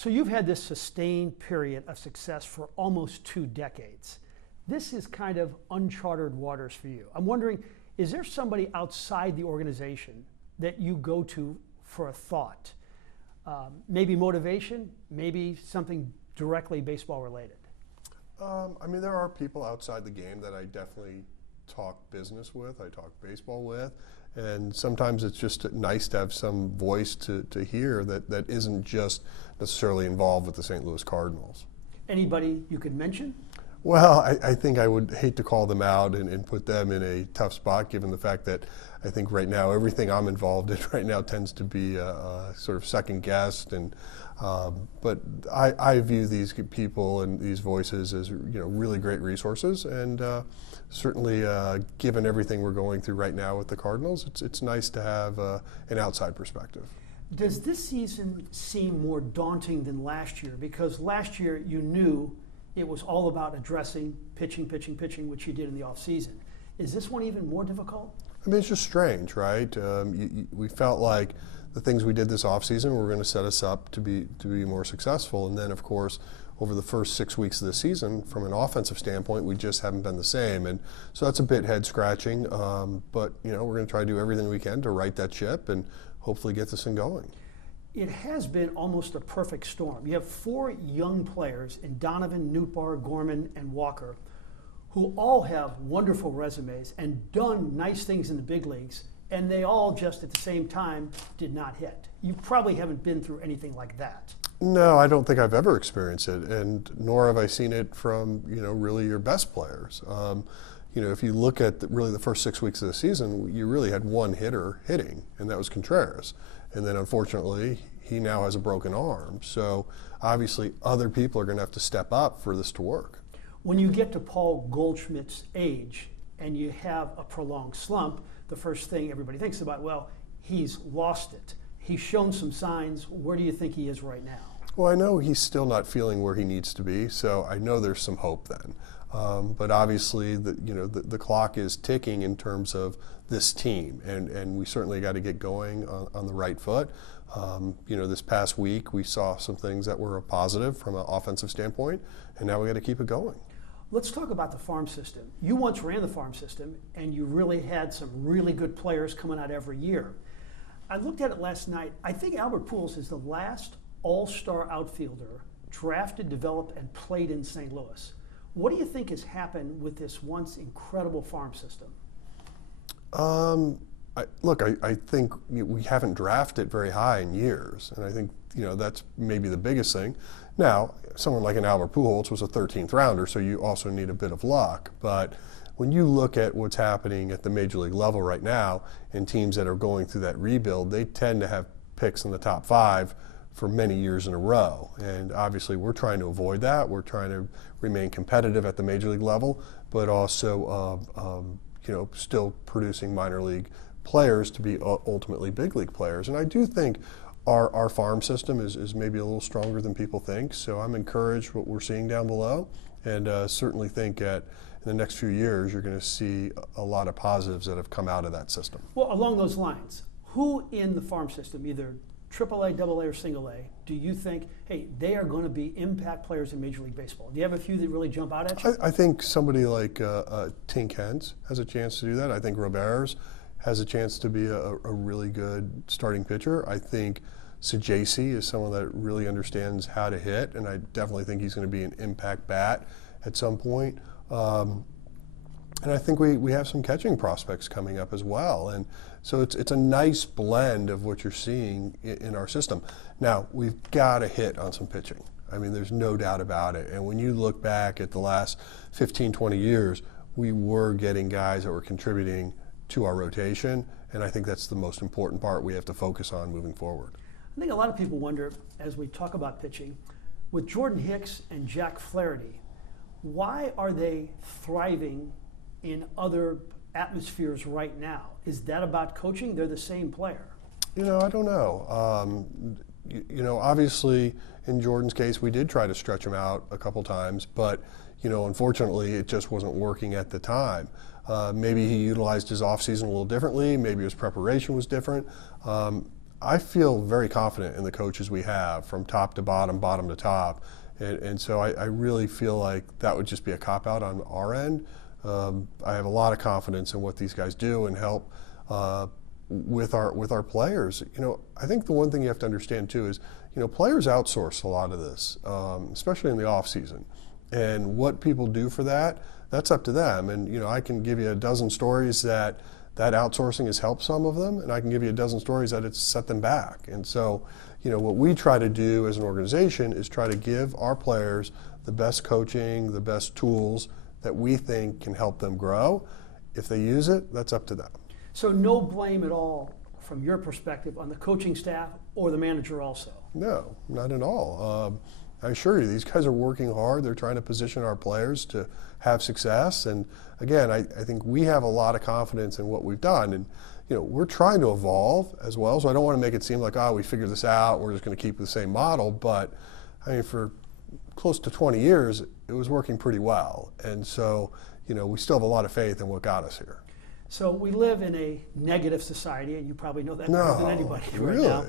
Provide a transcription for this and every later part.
So you've had this sustained period of success for almost 2 decades. This is kind of uncharted waters for you. I'm wondering, is there somebody outside the organization that you go to for a thought? Maybe motivation, maybe something directly baseball related? I mean, there are people outside the game that I definitely talk business with, I talk baseball with, and sometimes it's just nice to have some voice to hear that isn't just necessarily involved with the St. Louis Cardinals. Anybody you could mention? Well, I think I would hate to call them out and put them in a tough spot, given the fact that I think right now everything I'm involved in right now tends to be sort of second guessed. And but I view these people and these voices as really great resources, and certainly given everything we're going through right now with the Cardinals, it's nice to have an outside perspective. Does this season seem more daunting than last year? Because last year you knew it was all about addressing pitching, which you did in the offseason. Is this one even more difficult? I mean, it's just strange, right? We felt like the things we did this offseason were going to set us up to be more successful. And then, of course, over the first 6 weeks of the season, from an offensive standpoint, we just haven't been the same. And so that's a bit head-scratching. But, we're going to try to do everything we can to right that ship and hopefully get this thing going. It has been almost a perfect storm. You have 4 young players in Donovan, Nootbaar, Gorman, and Walker, who all have wonderful resumes and done nice things in the big leagues, and they all just at the same time did not hit. You probably haven't been through anything like that. No, I don't think I've ever experienced it, and nor have I seen it from really your best players. If you look at really the first 6 weeks of the season, you really had one hitter hitting, and that was Contreras. And then unfortunately, he now has a broken arm. So obviously other people are going to have to step up for this to work. When you get to Paul Goldschmidt's age and you have a prolonged slump, the first thing everybody thinks about, well, he's lost it. He's shown some signs. Where do you think he is right now? Well, I know he's still not feeling where he needs to be, so I know there's some hope then. But obviously, the clock is ticking in terms of this team, and we certainly got to get going on the right foot. This past week we saw some things that were a positive from an offensive standpoint, and now we got to keep it going. Let's talk about the farm system. You once ran the farm system, and you really had some really good players coming out every year. I looked at it last night. I think Albert Pujols is the last all-star outfielder drafted, developed, and played in St. Louis. What do you think has happened with this once incredible farm system? I think we haven't drafted very high in years, and I think that's maybe the biggest thing. Now, someone like an Albert Pujols was a 13th rounder, so you also need a bit of luck. But when you look at what's happening at the major league level right now, in teams that are going through that rebuild, they tend to have picks in the top 5 for many years in a row. And obviously we're trying to avoid that. We're trying to remain competitive at the major league level, but also still producing minor league players to be ultimately big league players. And I do think our farm system is maybe a little stronger than people think. So I'm encouraged what we're seeing down below, and certainly think that in the next few years you're going to see a lot of positives that have come out of that system. Well, along those lines, who in the farm system, either AAA, AA, or single A, do you think, hey, they are going to be impact players in Major League Baseball? Do you have a few that really jump out at you? I think somebody like Tink Hens has a chance to do that. I think Roberts has a chance to be a really good starting pitcher. I think Sajasi is someone that really understands how to hit, and I definitely think he's going to be an impact bat at some point. And I think we have some catching prospects coming up as well. And so it's a nice blend of what you're seeing in our system. Now, we've got to hit on some pitching. I mean, there's no doubt about it. And when you look back at the last 15, 20 years, we were getting guys that were contributing to our rotation. And I think that's the most important part we have to focus on moving forward. I think a lot of people wonder, as we talk about pitching, with Jordan Hicks and Jack Flaherty, why are they thriving in other atmospheres right now? Is that about coaching? They're the same player. I don't know. Obviously in Jordan's case, we did try to stretch him out a couple times, but unfortunately it just wasn't working at the time. Maybe he utilized his offseason a little differently. Maybe his preparation was different. I feel very confident in the coaches we have from top to bottom, bottom to top. And so I really feel like that would just be a cop-out on our end. I have a lot of confidence in what these guys do and help with our players. I think the one thing you have to understand too is, players outsource a lot of this, especially in the off season. And what people do for that, that's up to them. And I can give you a dozen stories that outsourcing has helped some of them, and I can give you a dozen stories that it's set them back. And so, what we try to do as an organization is try to give our players the best coaching, the best tools that we think can help them grow. If they use it, that's up to them. So no blame at all from your perspective on the coaching staff or the manager also? No, not at all. I assure you, these guys are working hard. They're trying to position our players to have success. And again, I think we have a lot of confidence in what we've done. And we're trying to evolve as well. So I don't want to make it seem like, we figured this out, we're just going to keep the same model. But I mean, for close to 20 years, it was working pretty well. And so, we still have a lot of faith in what got us here. So we live in a negative society, and you probably know that better than anybody right now.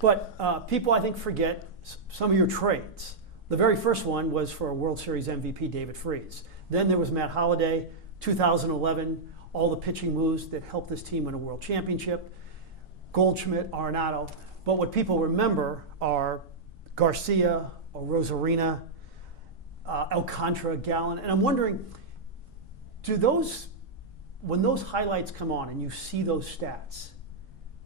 But people, I think, forget some of your trades. The very first one was for a World Series MVP, David Freese. Then there was Matt Holliday, 2011, all the pitching moves that helped this team win a world championship, Goldschmidt, Arenado. But what people remember are Garcia, Rosarina, Alcantara, Gallen. And I'm wondering, when those highlights come on and you see those stats,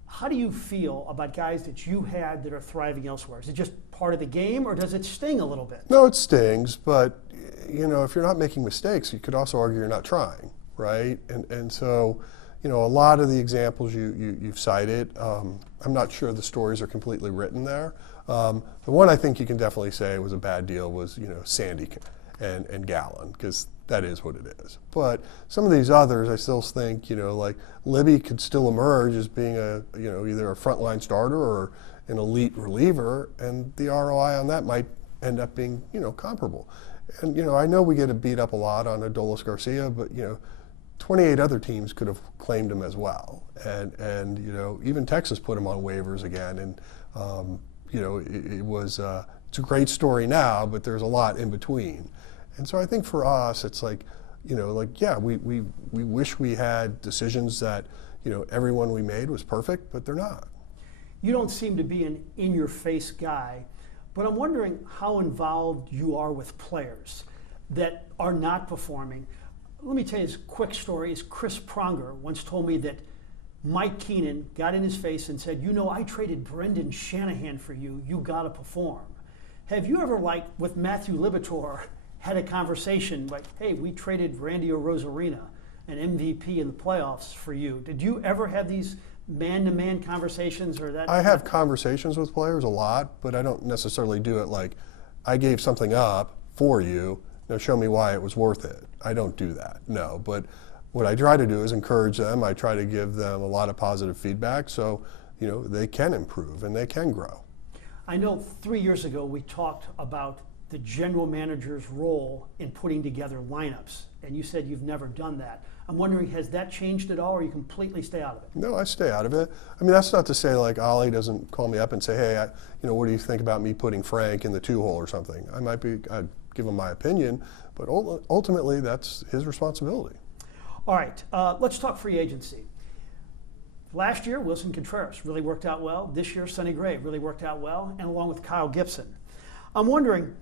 how do you feel about guys that you had that are thriving elsewhere? Is it just part of the game, or does it sting a little bit? No, it stings, but if you're not making mistakes, you could also argue you're not trying, right? And so, a lot of the examples you've cited, I'm not sure the stories are completely written there. The one I think you can definitely say was a bad deal was, Sandy and Gallen, because that is what it is. But some of these others, I still think, like Libby could still emerge as being either a frontline starter or an elite reliever, and the ROI on that might end up being, comparable. And, I know we get beat up a lot on Adolis Garcia, but, 28 other teams could have claimed him as well. And even Texas put him on waivers again. And, it's a great story now, but there's a lot in between. And so I think for us, it's like, we wish we had decisions that, everyone we made was perfect, but they're not. You don't seem to be an in-your-face guy, but I'm wondering how involved you are with players that are not performing. Let me tell you this quick story. Chris Pronger once told me that Mike Keenan got in his face and said, I traded Brendan Shanahan for you. You got to perform. Have you ever, like with Matthew Libator, had a conversation like, hey, we traded Randy Rosarina, an MVP in the playoffs, for you? Did you ever have these man-to-man conversations or that? I have conversations with players a lot, but I don't necessarily do it like, I gave something up for you, now show me why it was worth it. I don't do that, no. But what I try to do is encourage them. I try to give them a lot of positive feedback so, they can improve and they can grow. I know 3 years ago we talked about the general manager's role in putting together lineups, and you said you've never done that. I'm wondering, has that changed at all, or you completely stay out of it? No, I stay out of it. I mean, that's not to say like Ollie doesn't call me up and say, hey, what do you think about me putting Frank in the 2-hole or something? I'd give him my opinion, but ultimately that's his responsibility. All right, let's talk free agency. Last year, Wilson Contreras really worked out well. This year, Sonny Gray really worked out well, and along with Kyle Gibson. I'm wondering,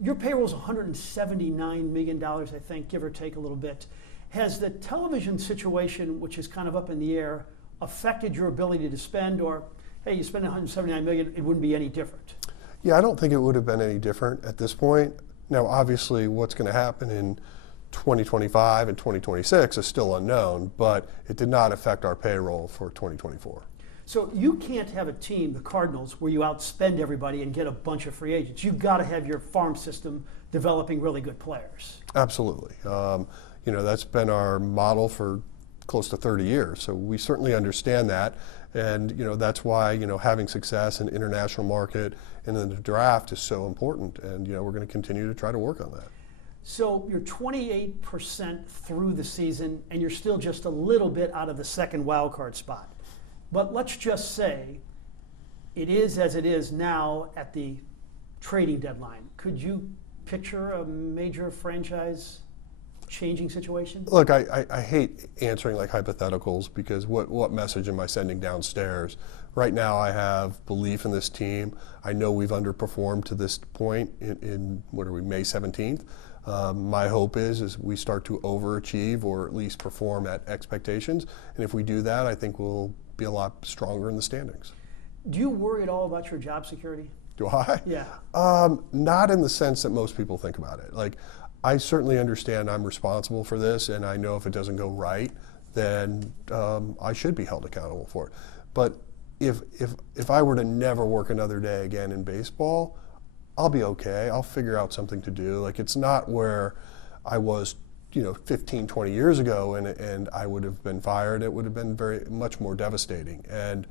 your payroll is $179 million, I think, give or take a little bit. Has the television situation, which is kind of up in the air, affected your ability to spend, or, hey, you spend $179 million, it wouldn't be any different? Yeah, I don't think it would have been any different at this point. Now, obviously, what's going to happen in 2025 and 2026 is still unknown, but it did not affect our payroll for 2024. So you can't have a team, the Cardinals, where you outspend everybody and get a bunch of free agents. You've got to have your farm system developing really good players. Absolutely. That's been our model for close to 30 years. So we certainly understand that. And, that's why, having success in the international market and in the draft is so important. And, we're going to continue to try to work on that. So you're 28% through the season, and you're still just a little bit out of the second wild card spot. But let's just say it is as it is now at the trading deadline. Could you picture a major franchise changing situation? Look, I hate answering like hypotheticals because what message am I sending downstairs? Right now I have belief in this team. I know we've underperformed to this point in what are we, May 17th. My hope is we start to overachieve or at least perform at expectations. And if we do that, I think we'll be a lot stronger in the standings. Do you worry at all about your job security? Do I? Yeah. Not in the sense that most people think about it. Like, I certainly understand I'm responsible for this, and I know if it doesn't go right, then I should be held accountable for it. But if I were to never work another day again in baseball, I'll be okay. I'll figure out something to do. Like, it's not where I was, 15, 20 years ago, and I would have been fired. It would have been very much more devastating. And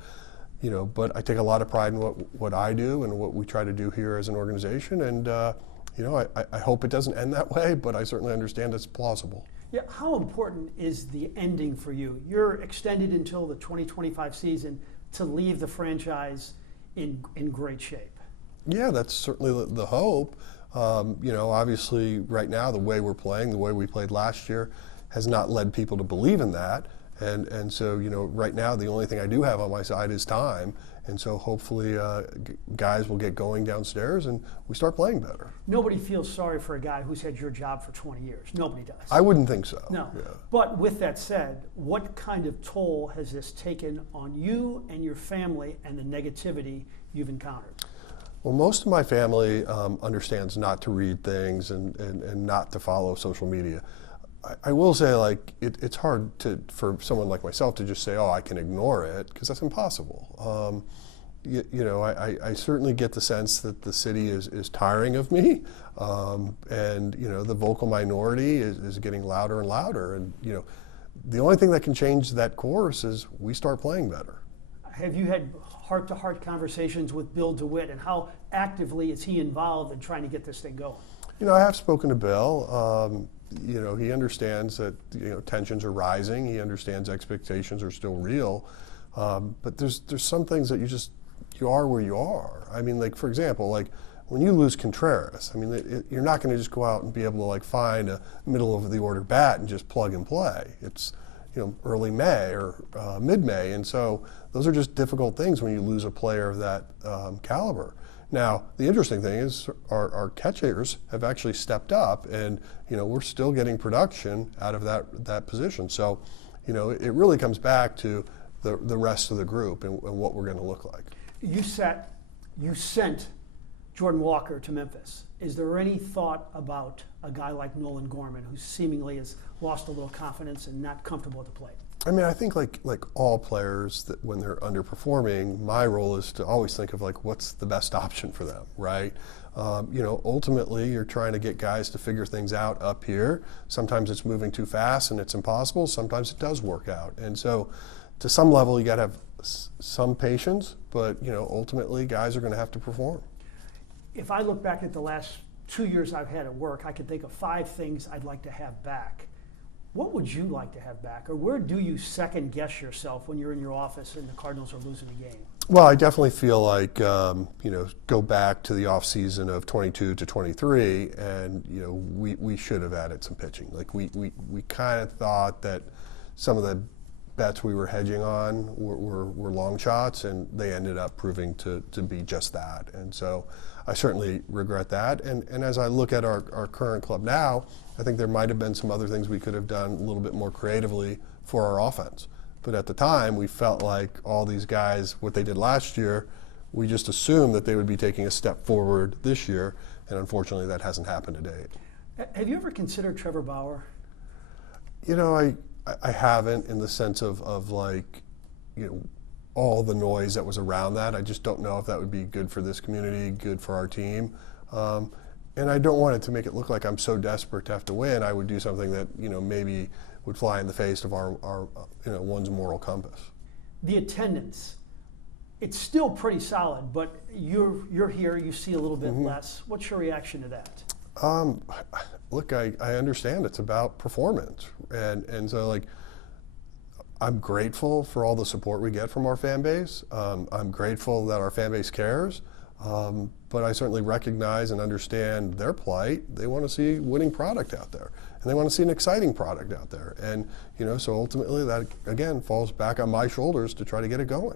but I take a lot of pride in what I do and what we try to do here as an organization. And I hope it doesn't end that way, but I certainly understand it's plausible. Yeah, how important is the ending for you? You're extended until the 2025 season to leave the franchise in great shape. Yeah, that's certainly the hope. Obviously right now the way we're playing, the way we played last year, has not led people to believe in that. And so, right now the only thing I do have on my side is time. And so hopefully guys will get going downstairs and we start playing better. Nobody feels sorry for a guy who's had your job for 20 years. Nobody does. I wouldn't think so. No. Yeah. But with that said, what kind of toll has this taken on you and your family and the negativity you've encountered? Well, most of my family understands not to read things and not to follow social media. I will say, like, it's hard for someone like myself to just say, oh, I can ignore it, because that's impossible. I certainly get the sense that the city is tiring of me, and the vocal minority is getting louder and louder. And the only thing that can change that course is we start playing better. Have you had heart-to-heart conversations with Bill DeWitt, and how actively is he involved in trying to get this thing going? I have spoken to Bill. He understands that tensions are rising. He understands expectations are still real, but there's some things that you are where you are. I mean, like, for example, like when you lose Contreras, I mean, you're not going to just go out and be able to like find a middle of the order bat and just plug and play. It's early May or mid-May, and so those are just difficult things when you lose a player of that caliber. Now, the interesting thing is our catchers have actually stepped up, and we're still getting production out of that position. So, it really comes back to the rest of the group and what we're going to look like. You sent Jordan Walker to Memphis. Is there any thought about a guy like Nolan Gorman, who seemingly has lost a little confidence and not comfortable at the plate? I mean, I think like all players, that when they're underperforming, my role is to always think of like what's the best option for them, right? Ultimately, you're trying to get guys to figure things out up here. Sometimes it's moving too fast and it's impossible. Sometimes it does work out. And so to some level, you got to have some patience, but ultimately guys are going to have to perform. If I look back at the last 2 years I've had at work, I can think of 5 things I'd like to have back. What would you like to have back, or where do you second guess yourself when you're in your office and the Cardinals are losing a game? Well, I definitely feel like go back to the off season of 22 to 23, and we should have added some pitching. Like we kind of thought that some of the bets we were hedging on were long shots, and they ended up proving to be just that. And so I certainly regret that. And as I look at our current club now, I think there might have been some other things we could have done a little bit more creatively for our offense. But at the time, we felt like all these guys, what they did last year, we just assumed that they would be taking a step forward this year, and unfortunately that hasn't happened to date. Have you ever considered Trevor Bauer? I haven't, in the sense of like, all the noise that was around that. I just don't know if that would be good for this community, good for our team. And I don't want it to make it look like I'm so desperate to have to win. I would do something that, maybe would fly in the face of our one's moral compass. The attendance, it's still pretty solid, but you're here, you see a little bit less. What's your reaction to that? Look, I understand it's about performance. And so, like, I'm grateful for all the support we get from our fan base. I'm grateful that our fan base cares, but I certainly recognize and understand their plight. They want to see winning product out there, and they want to see an exciting product out there. And so ultimately, that again falls back on my shoulders to try to get it going.